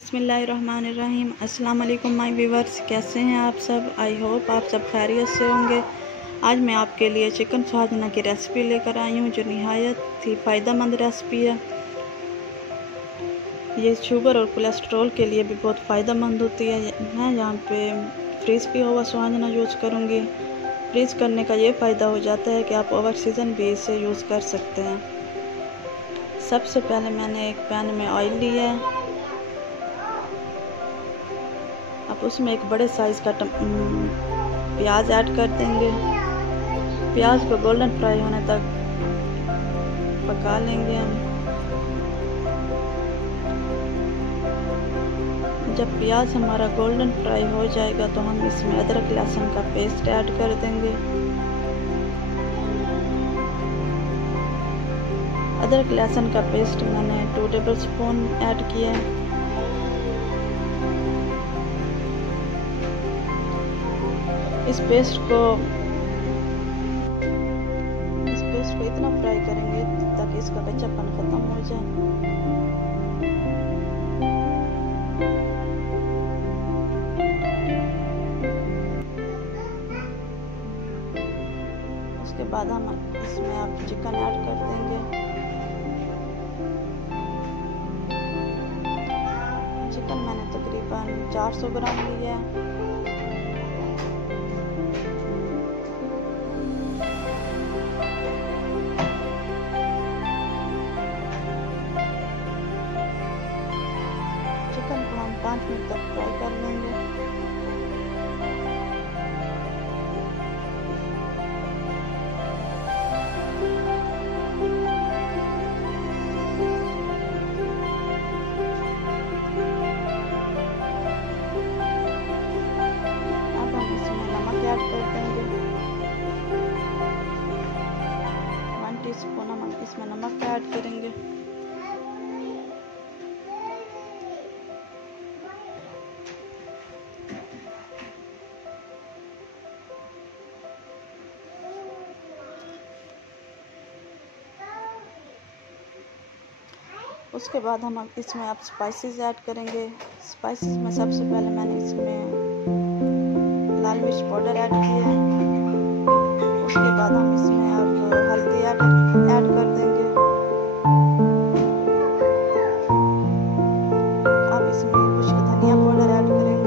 बिस्मिल्लाहिर्रहमानिर्रहीम। अस्सलाम वालेकुम माय व्यूवर्स, कैसे हैं आप सब। आई होप आप सब खैरियत से होंगे। आज मैं आपके लिए चिकन स्वादना की रेसिपी लेकर आई हूँ जो निहायत ही फ़ायदेमंद रेसिपी है। ये शुगर और कोलेस्ट्रॉल के लिए भी बहुत फ़ायदेमंद होती है। मैं यहाँ पे फ्रीज़ किया हुआ स्वादना यूज़ करूँगी। फ्रीज़ करने का ये फ़ायदा हो जाता है कि आप ओवर सीज़न भी इसे यूज़ कर सकते हैं। सबसे पहले मैंने एक पैन में ऑयल लिया है। अब उसमें एक बड़े साइज़ का प्याज ऐड कर देंगे। प्याज को गोल्डन फ्राई होने तक पका लेंगे हम। जब प्याज हमारा गोल्डन फ्राई हो जाएगा तो हम इसमें अदरक लहसुन का पेस्ट ऐड कर देंगे। अदरक लहसुन का पेस्ट मैंने 2 टेबलस्पून ऐड किया है। इस पेस्ट को इतना फ्राई करेंगे ताकि इसका कच्चापन खत्म हो जाए। उसके बाद हम इसमें आप चिकन ऐड कर देंगे। चिकन मैंने तकरीबन 400 ग्राम लिया है। चिकन को हम 5 मिनट तक फ्राई कर लेंगे। अब हम इसमें नमक ऐड कर देंगे। 1 टीस्पून हम इसमें नमक ऐड करेंगे। उसके बाद हम इसमें अब स्पाइसेस ऐड करेंगे। स्पाइसेस में सबसे पहले मैंने इसमें लाल मिर्च पाउडर ऐड किया है। उसके बाद हम इसमें अब हल्दी ऐड कर देंगे। अब इसमें कुछ धनिया पाउडर ऐड करेंगे।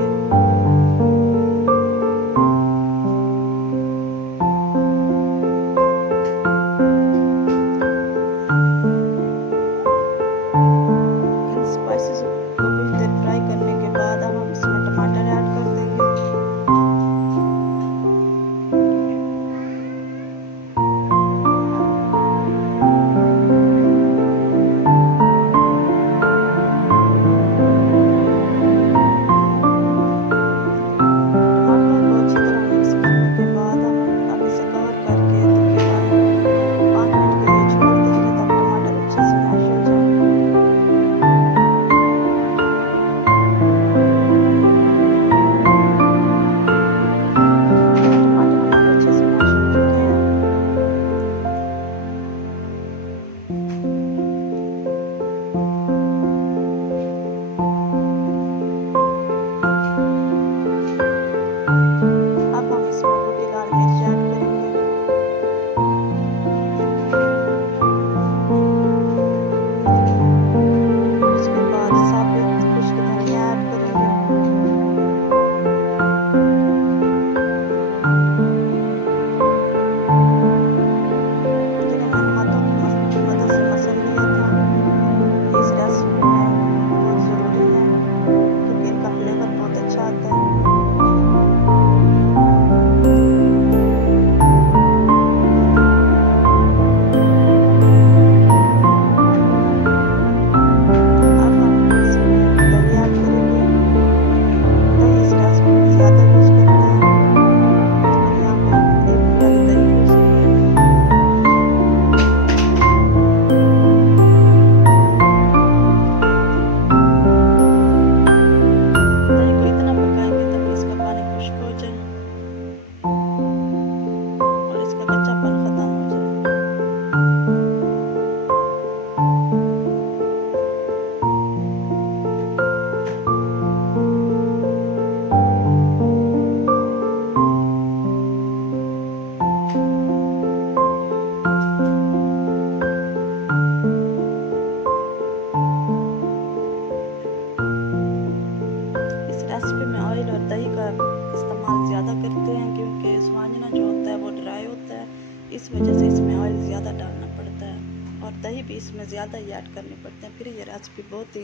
इस वजह से इसमें ऑयल ज़्यादा डालना पड़ता है और दही भी इसमें ज़्यादा ही ऐड करनी पड़ते हैं, फिर ये रेसिपी बहुत ही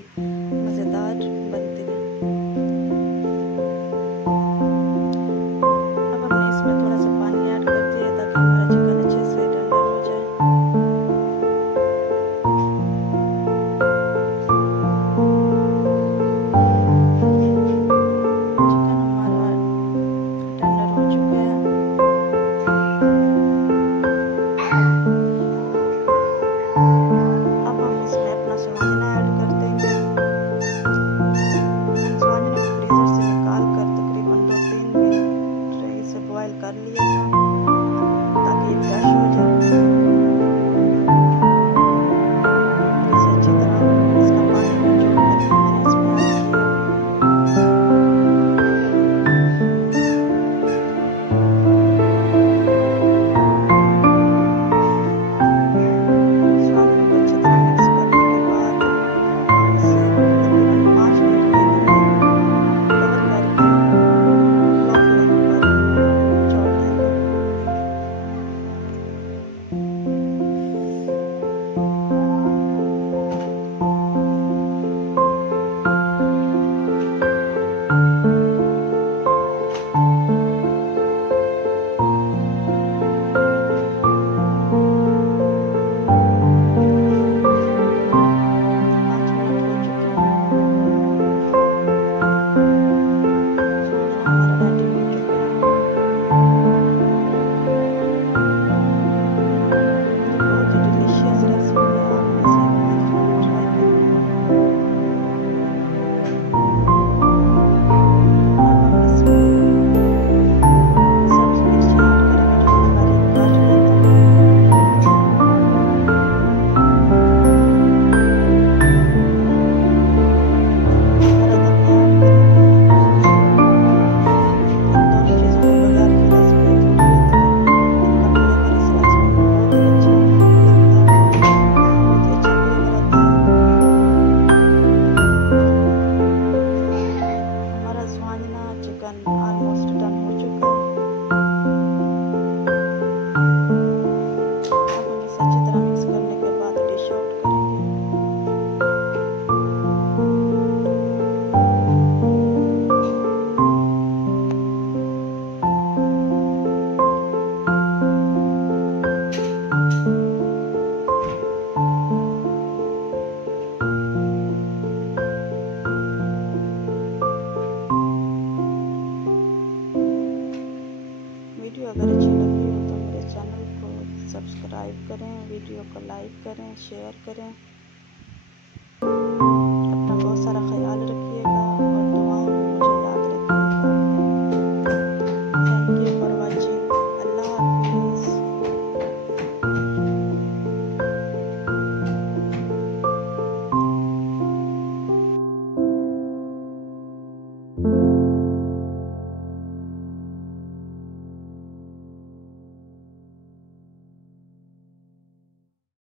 मज़ेदार बनती है। अब हमने इसमें थोड़ा सा पानी ऐड कर दिया ताकि हमारा चिकन अच्छे से टेंडर हो जाए। चिकन हमारा टेंडर हो चुका है। अब हम इसमें अपना स्वांजना ऐड कर देंगे। स्वांजना को फ्रीजर से निकाल कर तकरीबन 2-3 मिनट इसे बॉयल कर लिया था ताकि ये फ्रेश हो जाए। इसे अच्छी तरह इसका पानी निचोड़ कर मैंने इसमें ऐड किया। स्वांजना को अच्छी तरह मिक्स करने के बाद हम इसे तकरीबन 5 मिनट के लिए कवर करके लो फ्लेम पर छोड़ देंगे। चिकन ऑलमोस्ट डन हो चुका है। अब हम इसे अच्छी तरह मिक्स करने के बाद डिश आउट करेंगे। वीडियो अगर अच्छी लगी हो तो मेरे चैनल को सब्सक्राइब करें, वीडियो को लाइक करें, शेयर करें।